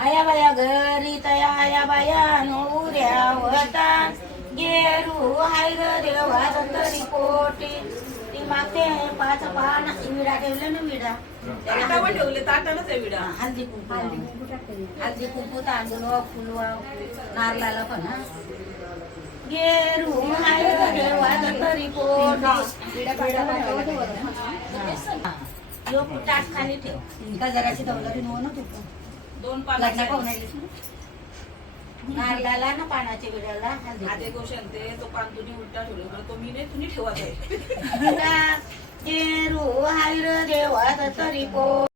आया बाया घरी तया आया बाया नवऱ्या होता गेरू हाय ग देवा तरी पोटी ती मागते 5 पान विडा ठेवले ना विडा ताटावर ठेवले ताटानच आहे विडा. हल्दी कुंकू तांदूळ फुलवा नारळाला पण गेरू हाय ग देवा तरी पोटी यो ताट खाली ठेव ఇంకా జరాసి తవలరి నోన तू 2 लग्न पानाचे पाहून आलीस ना नारळाला ना पानाच्या विड्याला हल्दी आधी गोष्ट ते तो पान तुम्ही उलटा ठेवलं तो मी नाही तुम्ही ठेवा ते. गेरू हाय ग देवा तरी पोटी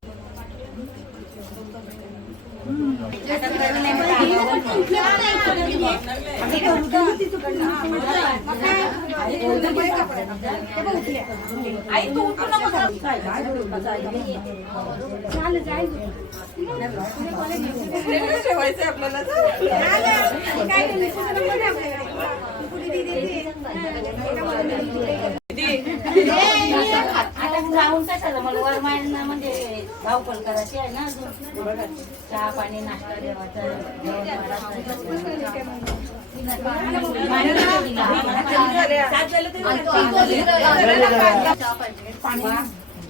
आई तू उठू नको जरा. वेगळं ठेवायचंय आपल्याला आता राहून काय झालं मला वर म्हणजे धावपळ करायची आहे ना अजून चहा पाणी नाश्ता देवाचा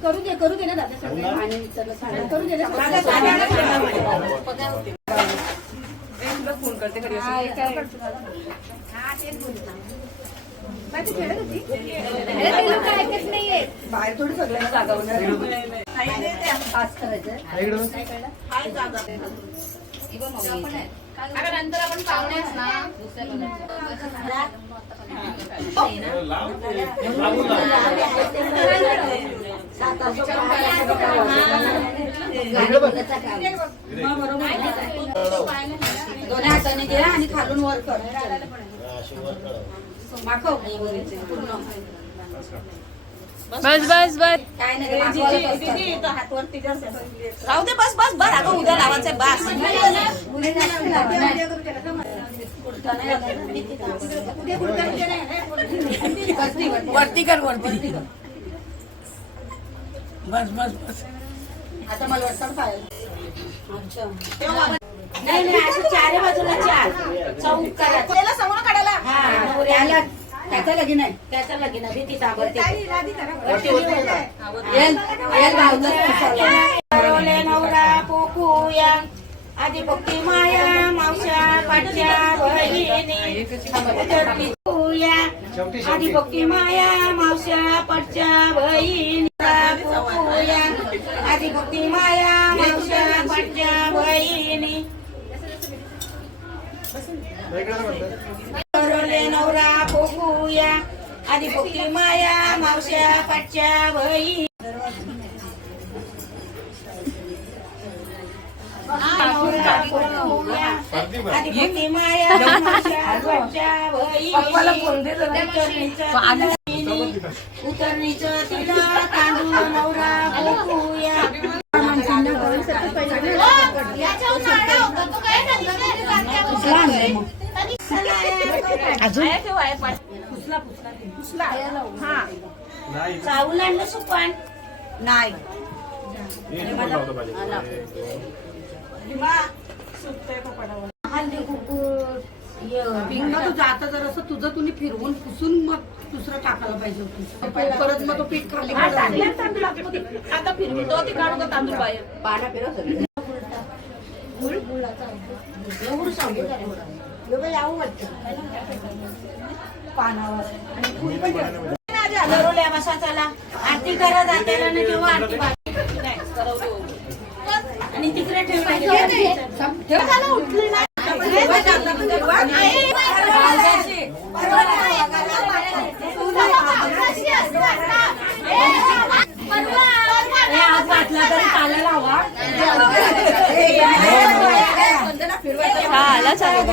करू दे ना दादा करू दे फोन करते घरी बाहेर थोडी सगळ्यांना जागा होणार पास करायचं नंतर आपण पाहुण्यास ना दोन्ही हाताने घ्या आणि खालून वर कर माखव पूर्ण बस बस बस काय नाही हात वरती राहू दे बस बस बस अगं उद्या लावायचंय बस. वरती कर वरती बस बस बस आता मला वाटतं पाहिजे अच्छा नाही असं चारी बाजूला चार चौक करायचं त्याला समोर काढायला हा नवऱ्याला त्याचं लगीन आहे त्याचं लगीन भीती ताबडते ठरवले नवरा पोकूया आधी भक्ती माया मावश्या पाठच्या बहिणी उतरली पोकूया आधी भक्ती माया मावश्या पाठच्या बहिणी पोकूया आधी भक्ती माया मावश्या पाठच्या बहिणी ठरवले नवरा पोकूया आधी भक्ती माया मावश्या पाठच्या बहिणी नवरा पोकूया आधी भक्ती माया मावश्या पाठच्या बहिणी उतरणीचं तिला तांदूळ नवरा पोकूया चावून आणलं सुपान नाही हल्दी कुकू पिंगा तू जाता जर असं तुझं तुम्ही फिरवून पुसून मग दुसरं टाकायला पाहिजे होतं परत मग तो पीठ खाली आता फिरतो ती काढू का तांदूळ बाहेर पाना फिरव पानावर ठरवल्या बसा चला आरती करा जात्याला ना तेव्हा आरती आणि तिकडे आज वाटला तरी चालायला हवा हा आला चालेल.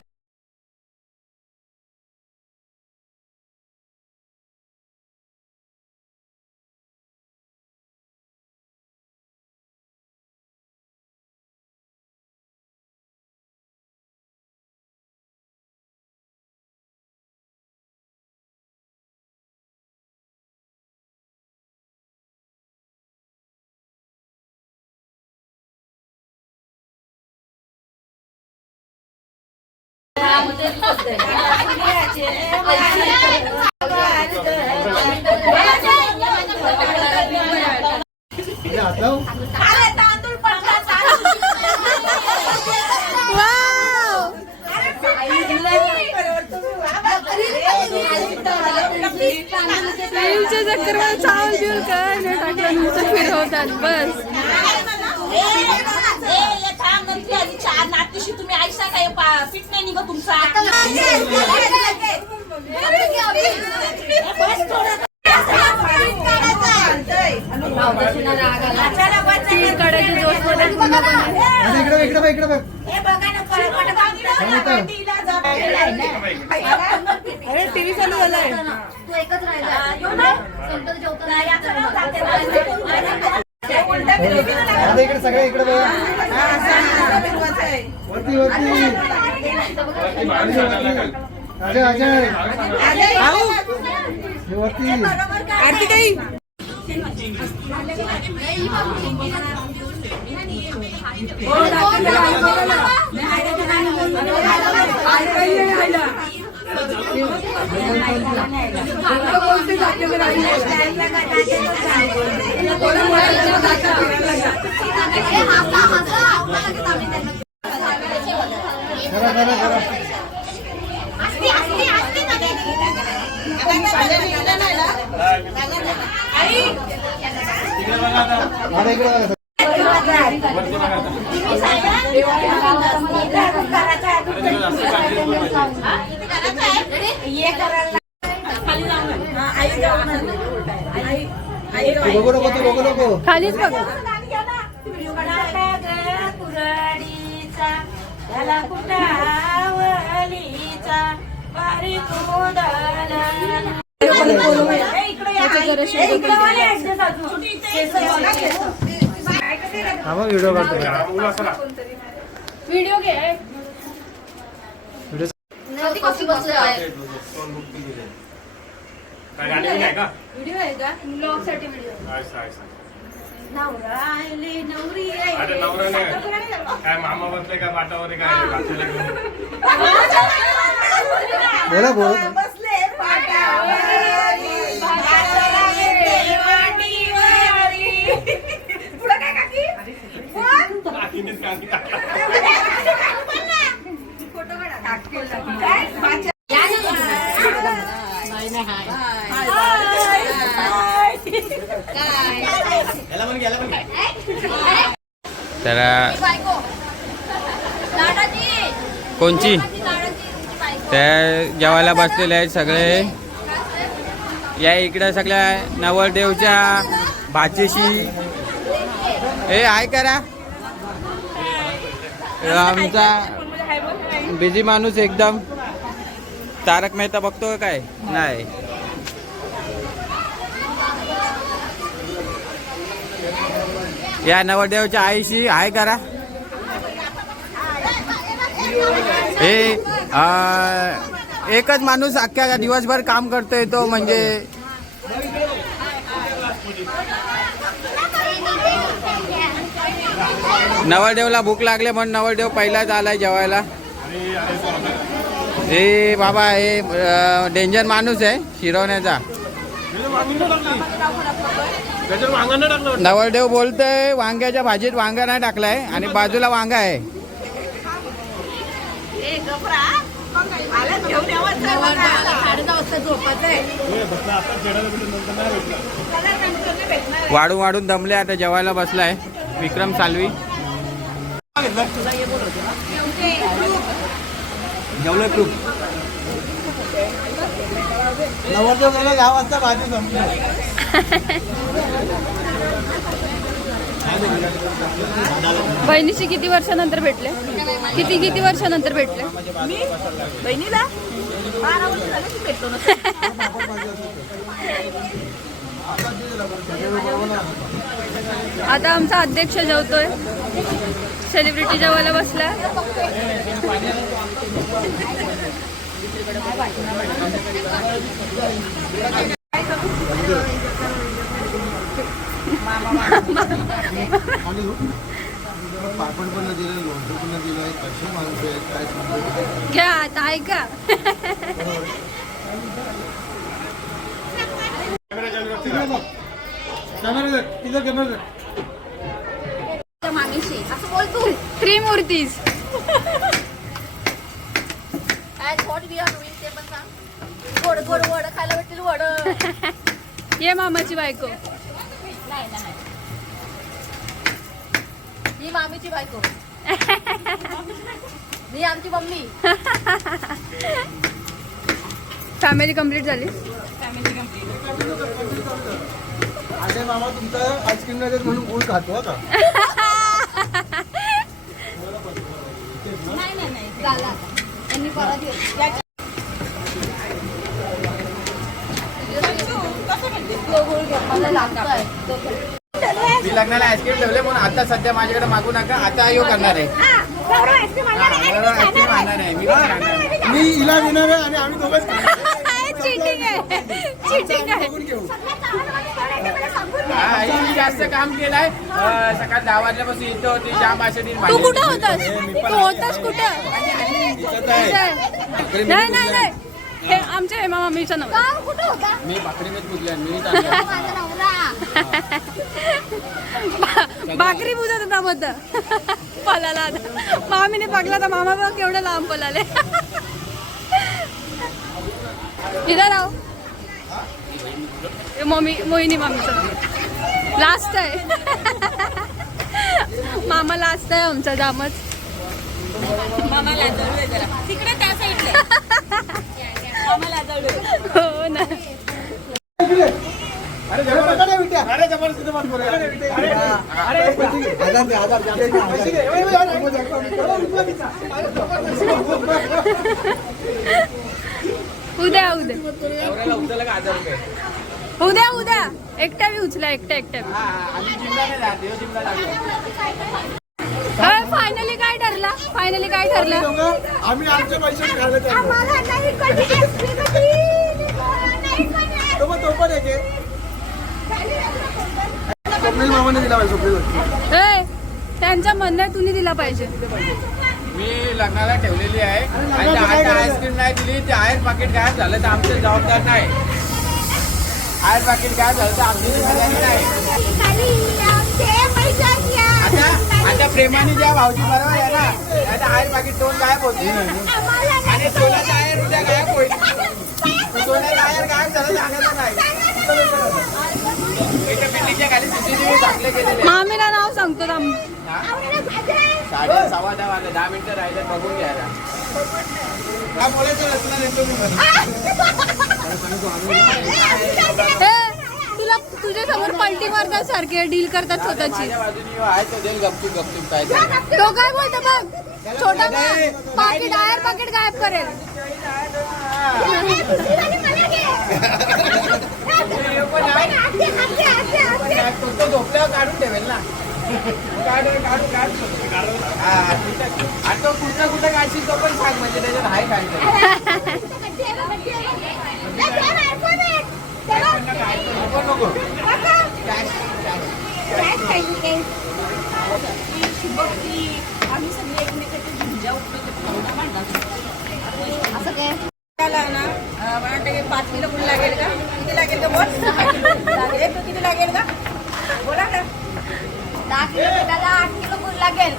रीलच्या चक्करमध्ये चावल बिवल काय नाही टाकलं नुसतं फिरवतात बस. नातीशी तुम्ही ऐसा काय पीठ नाही निघत तुमचा. अरे टीव्ही चालू झालाय. तू एकच राहिला इकडे सगळे इकडे बघा. वरती वरती अजय अजय वरती आरती काही करा करा करा आता इकडे बघा. तू बघू नको तू बघू नको. खालीच बघा. त्याला कुटावलीचा बारी हा मग व्हिडिओ काढतो. व्हिडिओ घे. व्हिडिओ आहे का ब्लॉग साठी व्हिडिओ. नवरा आले नवरी अरे नवरा नाही काय मामा बसले काय पाटावर काय घातलेलं घेऊन. बोला बोल. बसले पाटावरी पुढे काय काकी काकीनेच काकी टाकला. तर कोणची त्या जेवायला बसलेले आहेत सगळे. या इकडे सगळ्या नवरदेवच्या भाचीशी हे आहे करा. आमचा बिझी माणूस एकदम. तारक मेहता बघतो काय नाही. या नवरदेवच्या आईशी हाय करा. हे एकच माणूस अख्ख्या दिवसभर काम करतोय तो म्हणजे नवरदेवला भूक लागले म्हणून नवरदेव पहिलाच आलाय जेवायला. हे बाबा हे डेंजर माणूस आहे शिरवण्याचा. नवरदेव बोलतोय वांग्याच्या भाजीत वांगा नाही टाकलाय आणि बाजूला वांगा आहे. वाढून वाढून दमले आता जेवायला बसलाय विक्रम सालवी. जेवलं खूप. नवरदेव गेले 10 वाजता भाजी संपली. बहिणीशी किती वर्षानंतर भेटले. किती वर्षानंतर भेटले. बहिणीला 12 वर्ष झाले की भेटलो ना. आता आमचा अध्यक्ष जेवतोय. सेलिब्रिटी जेवायला बसला. पापड पण नाही दिलं, लोणचं पण नाही दिलं. कशी माणसं आहेत काय समजत घ्या आता ऐका. मामीशी असं बोल तू. त्रिमूर्तीज. And what we are doing ते पण सांग. वड वड वड खायला भेटतील वड. ये मामाची बायको. नाही नाही ही मामीची बायको. ही आमची मम्मी. फॅमिली कंप्लीट झाली. अरे मामा तुमचं आईस्क्रीम नाही देत म्हणून गुळ खातो का? नाही नाही नाही झाला यांनी परत येऊ. मला लागतोय. मी लग्नाला आईस्क्रीम ठेवले म्हणून आता सध्या माझ्याकडे मागू नका. आता यो करणार आहे. आईस्क्रीम आणणार आहे. मी पण आणणार आहे. मी हिला देणार आहे आणि आम्ही दोघंच खाणार. चिटिंग आहे. चिटिंग आहे. बघून घेऊ. हा, ही जास्त काम केलंय. सकाळ 10 वाजल्यापासून इथं होती. जाम अशा तू कुठं होतास? तू होतास कुठं? नाही नाही नाही हे आमच्या हेमा मम्मीचं नाव. कुठं होता मी भाकरीमध्ये पुजल्या. मी माझा नवरा. भाकरी बुजत होता बद्द पलाला आता. मामीने पगला तर मामा बघ केवढं लांब पलाले. इधर राव. मम्मी मोहिनी मामीचं नाव लास्ट आहे. मामा लास्ट आहे आमचा जामच. मामाला जळूया जरा तिकडे त्या साईडला. मामाला जळूया. हो ना. अरे जरा पकडा रे बिट्या. अरे जबरदस्ती मत करू यार. हजार दे, हजार दे. उद्या उद्या नवऱ्याला उचललं का 1000 रुपये. उद्या उद्या एकट्या बी उचला एकट्या. हा, आम्ही जिमला नाही जात. देव जिमला लागतो. फायनली काय ठरलं? फायनली काय ठरलं? दोघं आम्ही आमच्या पैशाने खायला चाललो. तो पण एक आहे. स्वप्नील मामाने दिला पाहिजे. स्वप्नील ए, त्यांचं म्हणणं आहे तुम्ही दिला पाहिजे. मी लग्नाला ठेवलेली आहे आणि आता आईस्क्रीम नाही दिली. ते आयर पाकिट गायब झालं तर आमचं जबाबदार नाही. आयर पाकिट गायब झालं तर आमची जिम्मेदारी नाही. आता प्रेमाने द्या भाऊजी, बरोबर आहे ना. आता आयर पाकिट 2 गायब होती आणि सोन्याचा आयर उद्या गायब होईल. सोन्याचा आयर गायब झालं जाण्याचं नाही. एका बिल्डिंगच्या खाली CCTV टाकले गेलेले. मामीला नाव सांगतो थांब. 10:15 वाजले. 10 मिनिटं राहिले बघून घ्यायला. हा बोलायचं रचना नेमकं मी म्हणतो. तुला तुझ्या समोर पलटी मारतात सारखे डील करतात स्वतःची. माझ्या बाजूने आहे तो देईल गपचूप गपचूप काय ते. तो काय बोलतो बघ. छोटा पाकिट आयर पाकिट गायब करेल. तो झोपल्यावर काढून ठेवेल ना. आणि तो कुठं कुठं काढशील तो पण सांग, म्हणजे त्याच्यात हाय काढतो. नको आम्ही सगळे एकमेकाच्या झुंजा उपयोग मांडतात. असं काय त्याला ना मला वाटतं की 5 किलो गुळ लागेल का? किती लागेल का बोल. लागेल तो किती लागेल का? बोला ना. 10 किलो पिठाला 8 किलो गुळ लागेल.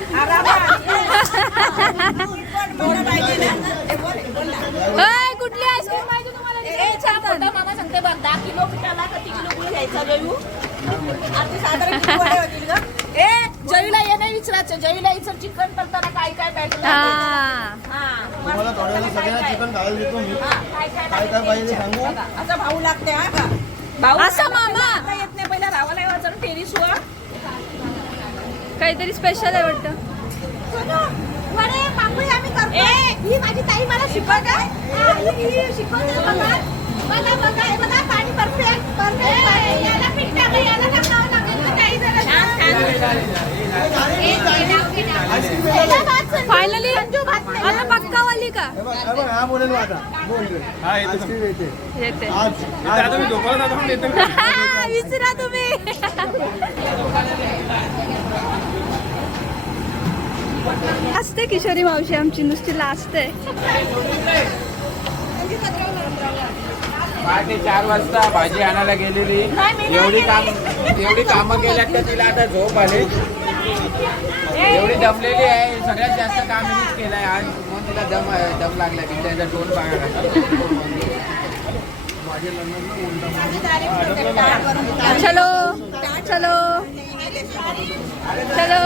कुठली आईस्क्रीम पाहिजे तुम्हाला? मामा सांगते बघ 10 किलो पिठाला किती किलो गुळ घ्यायचा गळू. आता साधारण किती वडे होतील का? ए जयूला ये नाही विचारायचं. जयूला इथं चिकन करताना काय काय पाहिजे. तुम्हाला थोड्या वेळा सगळ्यांना चिकन खायला देतो मी. काय काय पाहिजे सांगू. असा भाऊ लागते हा का? भाऊ असा मामा. आता येत नाही. पहिला रावाला यायचं टेरिस वर. काहीतरी स्पेशल आहे वाटतं. वडे पापडी आम्ही करतो. ही माझी ताई मला शिकवते. ही शिकवते बघा. मला बघा हे बघा पाणी परफेक्ट याला पीठ टाका याला टाकावं लागेल ना ताई जरा. फायनली आता पक्का वाली का हा बोलेल आता. बोल रे. हा येतो. आईस्क्रीम येते येते? आज. आता मी झोपायला जातो पण येतो का? विसरा तुम्ही. असते किशोरी मावशी आमची नुसती लाजते. पहाटे 4 वाजता भाजी आणायला गेलेली. एवढी कामं केल्यात तर तिला आता झोप आली. एवढी दमलेली आहे. सगळ्यात जास्त काम मीच केलंय आज. म्हणून तिला दम लागला. तिच्या टोन बघा. चलो चलो चलो.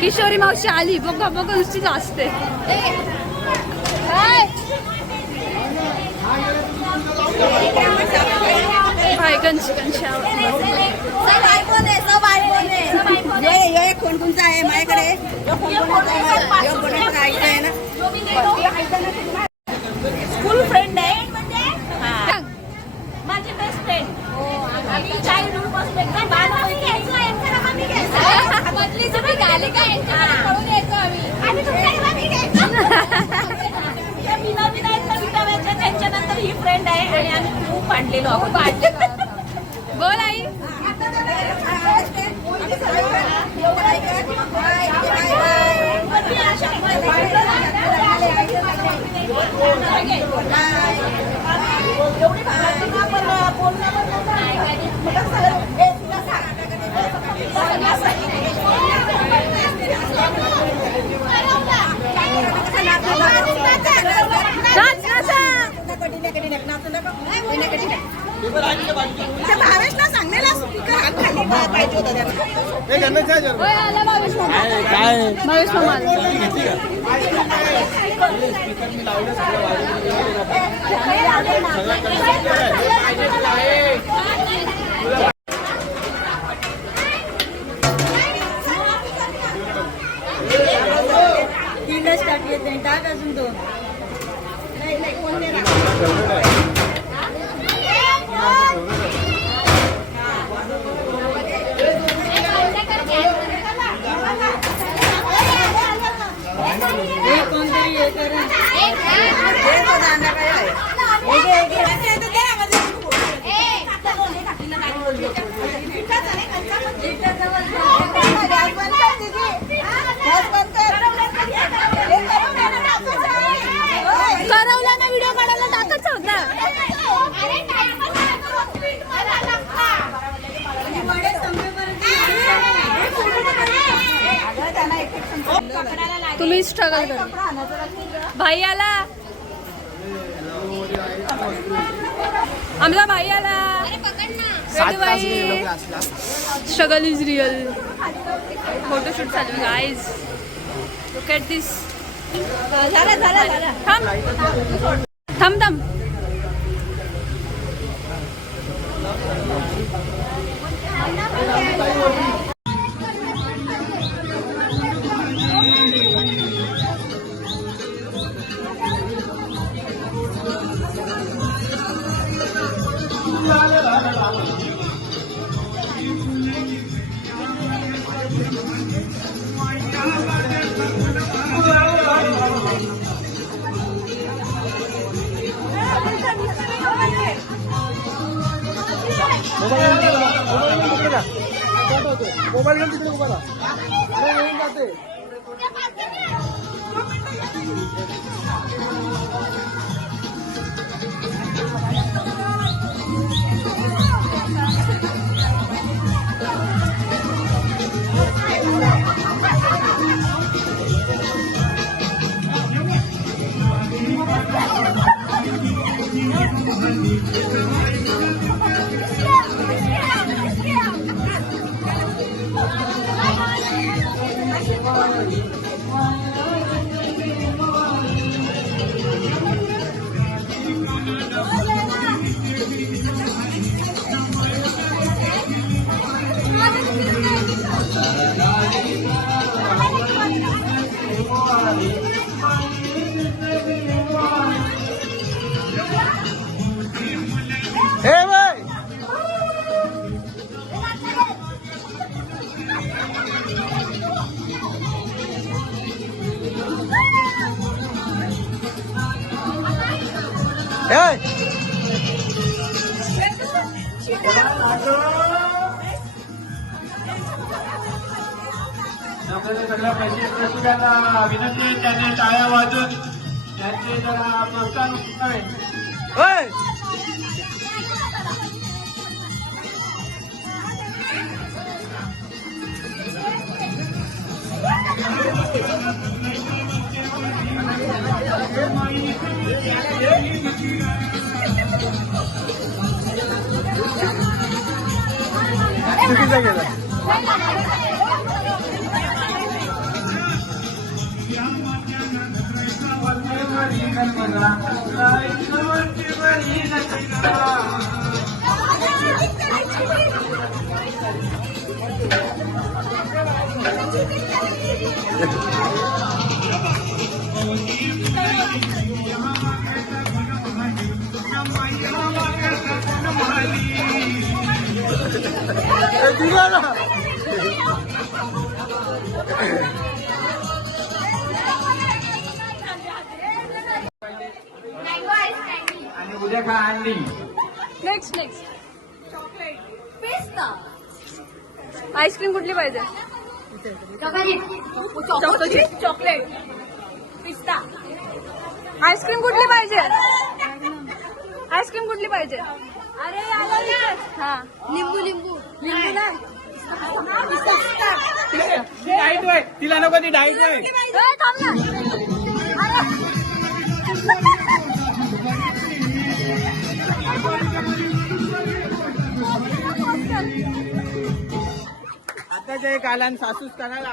किशोरी मावशी आली. बघा बघा नुसतीच असते. कोण कोणचा आहे माझ्याकडे स्कूल फ्रेंड आहे माझी बेस्ट फ्रेंड. आम्ही चाइल्डहुड पासून एकदम बालपणी घ्यायचो. बदली तुम्ही झाले का यांच्याकडून यायचो आम्ही. त्यांच्यानंतर ही फ्रेंड आहे आणि आम्ही खूप भांडलेलो आहोत. बोल आई. महेश मामा टाक अजून तो कोणतरी हे करा. करवला ना व्हिडिओ काढायला टाकायचा होता. तुम्ही स्ट्रगल करा. भाई आला. आमचा भाई आला. Struggle is real. फोटोशूट चालू गाईज. लुक ॲट दिस. थांब थांब. मोबाईल घेऊन तिकडे उभा जाते. आमच्या सगळ्या प्रशिक्षकांना विनंती आहे त्यांनी टाळ्या वाजून त्यांचे जरा प्रोत्साहन करावे. आणि उद्या खा अंडी. नेक्स्ट आईस्क्रीम कुठली पाहिजे? चॉकलेट पिस्ता. आईस्क्रीम कुठली पाहिजे? आईस्क्रीम कुठली पाहिजे? अरे हा लिंबू नाही. डाईट होय तिला नको ती डाईट होय. थांब ना. आताच्या कालान सासूस कानाला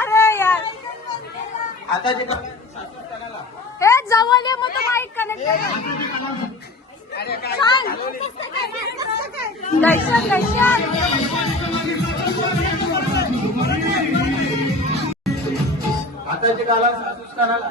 अरे यार आताचे सासूस कानाला हे जवळ ये मग तो माईक कनेक्ट कर. आताचे कालान सासूस कानाला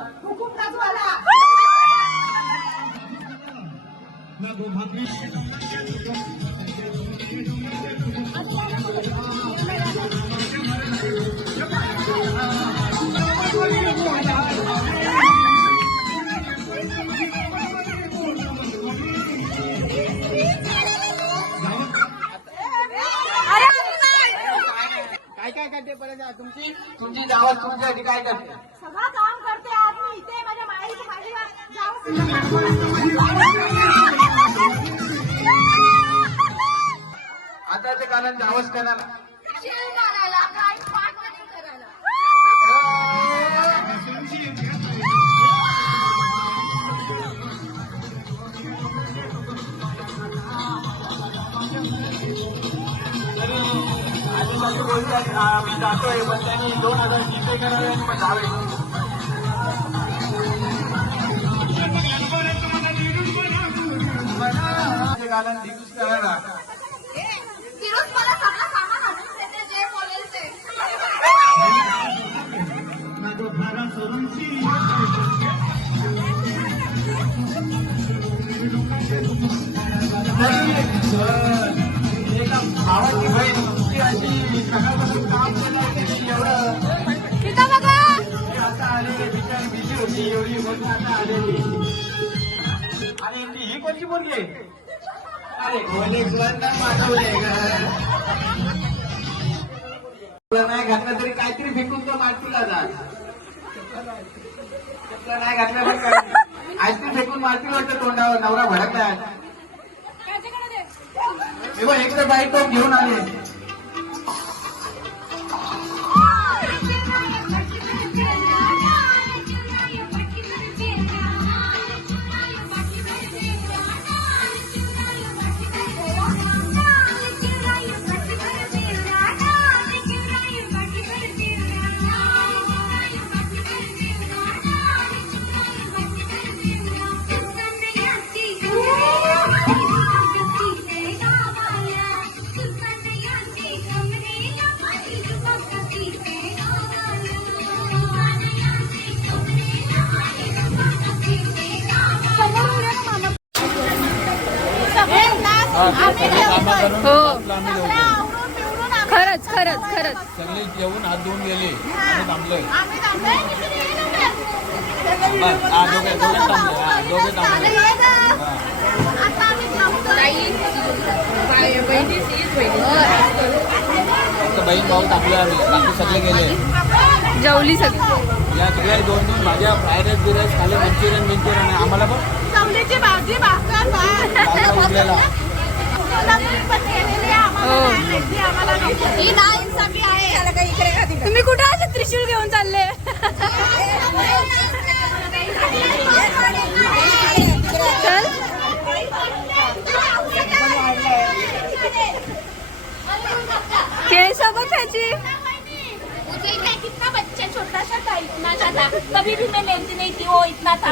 काय करते परत तुमची गावात तुमच्यासाठी काय करते? सगळं काम करते आज मी इथे माझ्या माईची माझी आताच्या कालात गावच करायला काय पाठ करायला. मी जातोय पण त्यांनी 2000 जिथे करावे आणि मग जावे. कालात दिवस करायला फिरोज मला सगळं सामान आणून देते जे बोलेल ते. भावाची बहीण ती अशी सकाळपासून काम केलं एवढं आता आलेली बिचारी बिजी होती एवढी म्हणून आता आलेली. आणि ही कोणची मुलगी आहे? अरे पाठवले नाही घातलं तरी काहीतरी फेकून तो मारतीला जात. नाही घातलं पण आईस्क्रीम फेकून मारतील वाटतं तोंडावर. नवरा भडकलाय. हे बघ इकडे बाईक तो घेऊन आले. हो खरंच खरंच खरंच सगळे जेवून हात धुवून गेले आणि थांबलोय. दोघे थांबले. बहीण भाऊ टाकले आम्ही, बाकी सगळे गेले. जेवली सगळी. या तिकडे 2-2 भाज्या, फ्राईड राईस बिराईस खाले, मंचुरियन आम्हाला पण चवलीची भाजी भाकर काय उरलेला. ही ना इन्साफी आहे. तुम्ही कुठे आले? त्रिशूल घेऊन चालले. चल. केस बघ त्याची. मुझे कितना बच्चा छोटा सा था, इतना सा था, कभी भी मैं लेती नहीं थी, वो इतना था.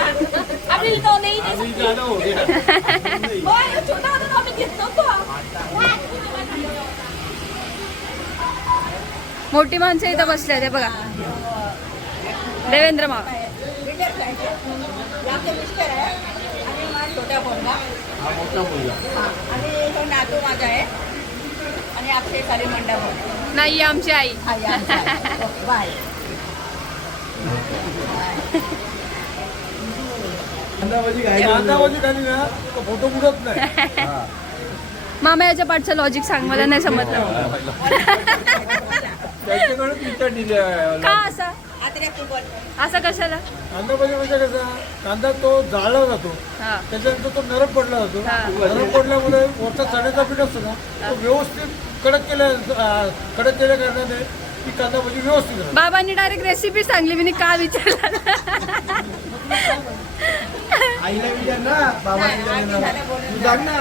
अभी तो नहीं दे सकती. वो छोटा होता तो अभी कितना था. मोठी माणसं इथं बसले ते बघा. देवेंद्र माव. छोटा पोरगा हा मोठा मुलगा. आणि तो नातू माझा आहे आणि आपले सारे मंडप नाही आमची आई. बाय. कांदाभाजी खाली ना तो फोटो बुडत नाही. मामा याच्या पाठचं लॉजिक सांग, मला नाही समजलं. त्याच्याकडे पिक्चर दिले. का असा असं कशाला? कांदाभाजी म्हणजे कसा, कांदा तो जाळला जातो, हा. त्याच्यानंतर तो नरम पडला जातो. हा. नरम पडल्यामुळे वरचा चण्याचा पीठ असतो ना, तो व्यवस्थित कडक केल्या कारणाने ती कांदाभाजी व्यवस्थित राहते. बाबांनी डायरेक्ट रेसिपी सांगली, मी का विचारला. आईला विचार ना, बाबाला विचार ना. तू सांग ना,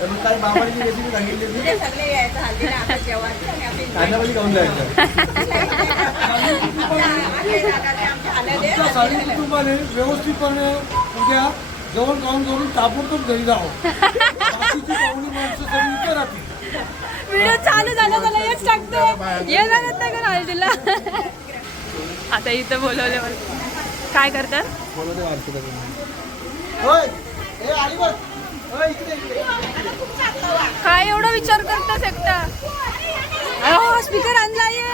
तर मग काय बाबाची रेसिपी सांगितली होती. सगळे यायचं हल्दीला आपलं जेवण आणि आपली कांदाभाजी खाऊन जायचं. आमच्या सारी कुटुंबाने व्यवस्थितपणे उद्या जेवण खाऊन करून ताबडतोब घरी जावं. बाकीची पाहुणी माणसं सगळी इथे राहतील. व्हिडिओ चालू झाला त्याला हेच टाकतो. येणारच नाही का तिला. आता इथं बोलवले मला. काय करतात? होय, ए आली बघ. होय, इकडे इकडे. काय एवढा विचार करतात एकटा? स्पीकर आणला ये.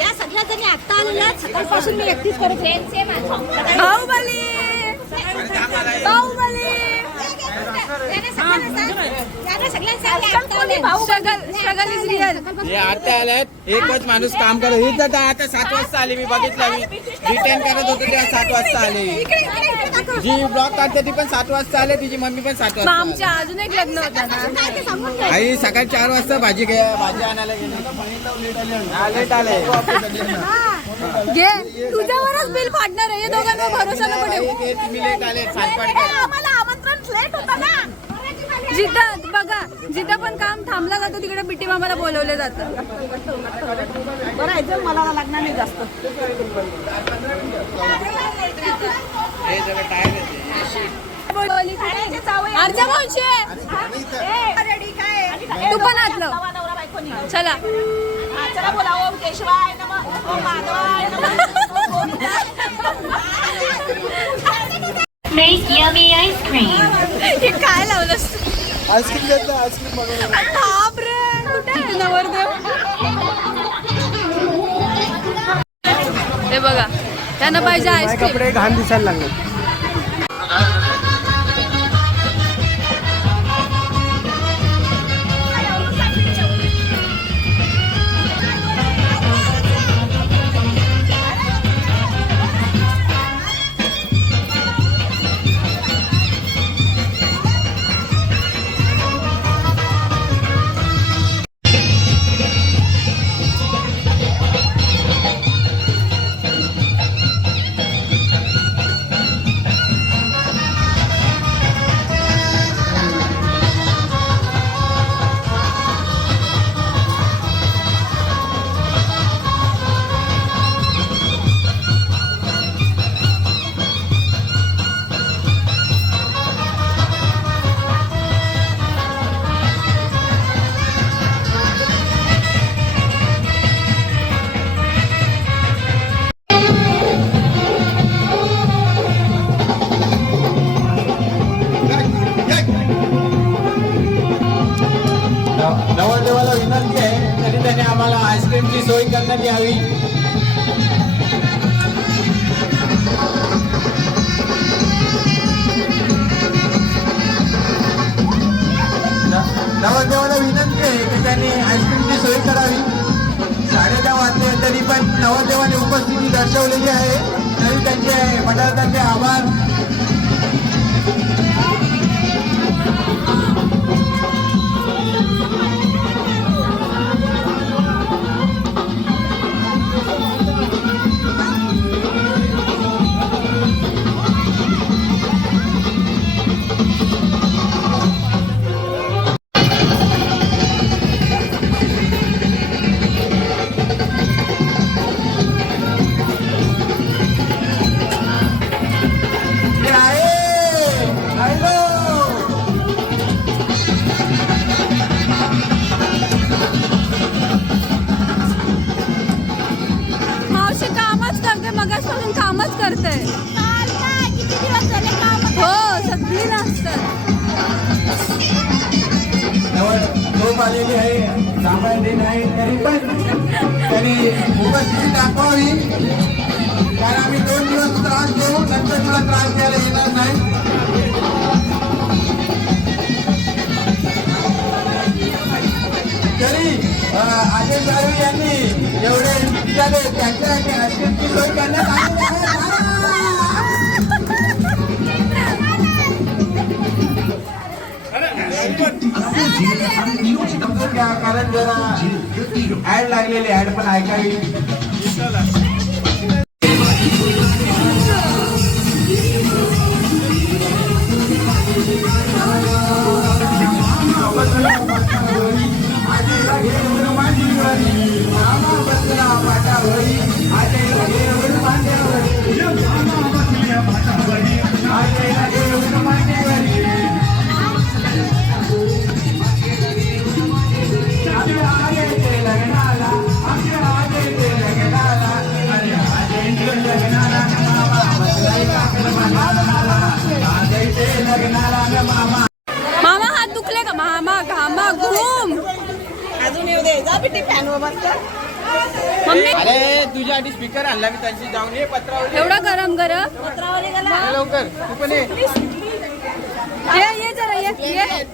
या सगळ्या जणी आता आलेल्या सकाळपासून मी एकटीच करत आहे. Baahubali. Baahubali. Struggle is real. हे आता आल्यात, एकच माणूस काम करत. ही तर आता 7 वाजता आली. मी बघितलं, मी रिटर्न करत होतो तेव्हा 7 वाजता आले. जी ब्लॉग काढते ती पण 7 वाजता आले, तिची मम्मी पण 7 मग वाजता आमच्या अजून एक लग्न होतं ना. आई सकाळी 4 वाजता भाजी आणायला गेली. हा, लेट आले. घे, तुझ्यावरच बिल फाडणार आहे. या दोघांवर भरोसा नको ठेवू. तुम्ही लेट आले. आम्हाला आमंत्रण लेट होतं ना. जिथं बघा, जिथं पण काम थांबलं जातं तिकडे बिट्टी मामाला बोलवलं जातं. बरं आहे, जर मला लागणार नाही जास्त. अर्जा मावशी, तू पण आतलं. चला चला बोला. ओम केशवाय नमः, ओम माधवाय नमः. Make yummy ice cream. हे काय लावलंस? आईस्क्रीम घेतलं, आईस्क्रीम बनवलं. बाप रे, कुठे आहे नवरदेव? हे बघा, त्यांना पाहिजे आईस्क्रीम. कपडे घाण दिसायला लागले. नवरदेवाला विनंती आहे, तरी त्याने आम्हाला आईस्क्रीमची सोय करण्यात यावी. नवरदेवाला विनंती आहे की त्यांनी आईस्क्रीमची सोय करावी. 10:30 वाजले तरी पण नवरदेवाने उपस्थिती दर्शवलेली आहे, तरी त्यांचे मंडळातर्फे आभार. मावशी कामच करते, मगासपासून कामच करते. हो सगळी नसतात. झोप आलेली आहे, सांभाळले नाही तरी पण त्यांनी उपस्थिती दाखवावी, कारण आम्ही 2 दिवस त्रास देऊ, नंतर तुला त्रास द्यायला येणार नाही. तरी अजय साळवी यांनी एवढे विचारले त्यांच्यासाठी आईस्क्रीमची सोय करण्यात आली आहे. कारण जरा ऍड लागलेली ऍड पण ऐकावी. मामा हात दुखले का? मामा घामा घुम. अजून येऊ दे, जा बिटी फॅन वर बस. मम्मी अरे तुझ्यासाठी स्पीकर आणला मी, त्यांची जाऊन ये पत्रावली. एवढं गरम गरम. ये लवकर, तू पण ये. ये जरा ये.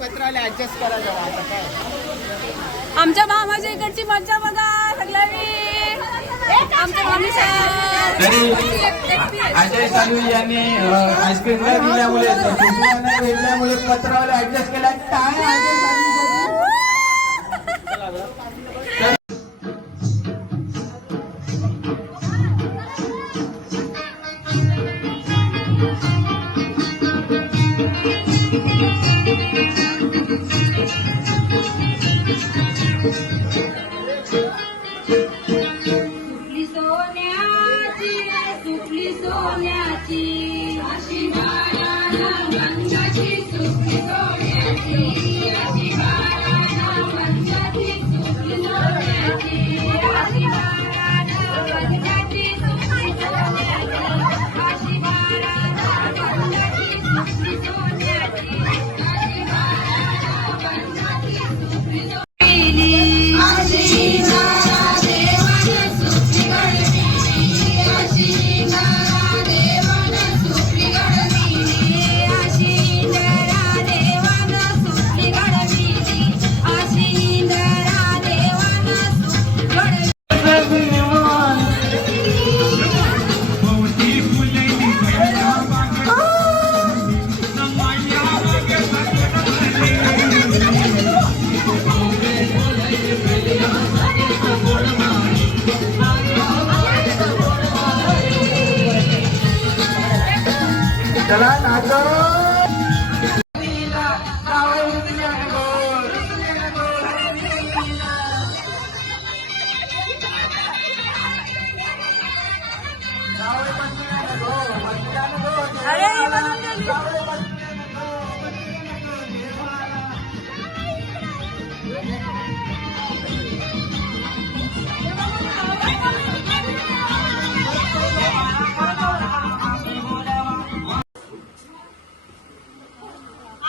पत्रावले ऍडजस्ट करा जरा. आता काय आमच्या मामाच्या इकडची मज्जा बघा सगळ्यांनी. आमच्या मामी तरी अजय साळवी यांनी आईस्क्रीम न दिल्यामुळे न भेटल्यामुळे पत्रावले ऍडजस्ट केला. टाळ्या अजय साळवीसाठी. चला नाचो.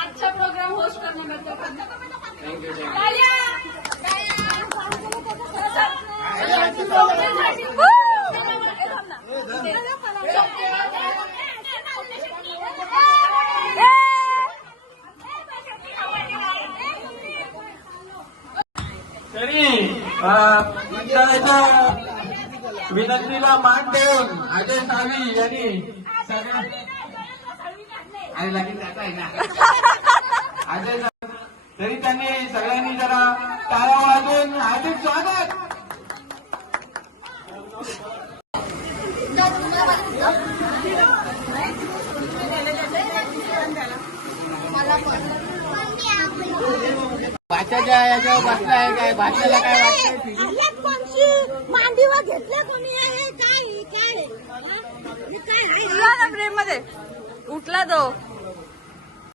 आजचा प्रोग्राम होस्ट करण्याबद्दल मंडळाच्या विनंतीला मान देऊन अजय सावी यांनी सगळ्या अरे लगेच जाता आहे ना अजय तरी त्यांनी सगळ्यांनी जरा टाळ्या वाजवून हार्दिक स्वागत. भाषाच्या याच्यावर बसला आहे काय भाषेला काय वाटतंय मांडीवर घेतलं कोणी आहे काय प्रेम मध्ये उठला तो